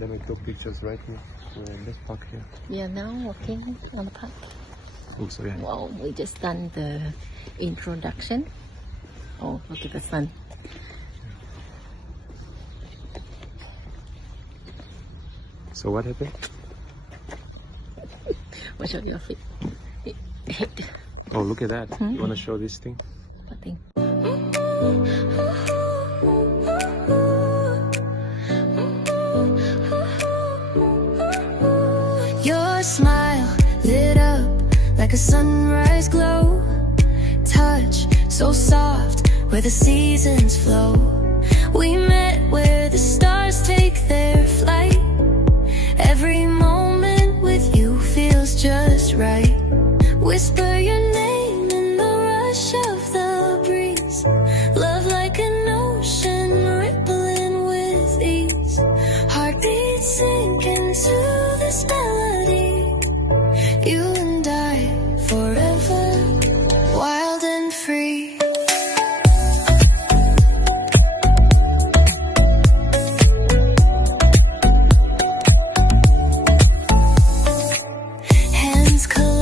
Let me take pictures right here. So let's park here. We are now walking on the park. Oh, sorry. Wow, we just done the introduction. Oh, look at the sun. So what happened? Watch out your feet. Oh, look at that. Hmm? You want to show this thing? Nothing. Your smile lit up like a sunrise glow. Touch so soft where the seasons flow. We met where the stars take their flight. Every moment with you feels just right. Whisper your name in the rush of the breeze. Love like an ocean rippling with ease. Heartbeats sink into this melody. You and I forever, wild and free. Hands collide.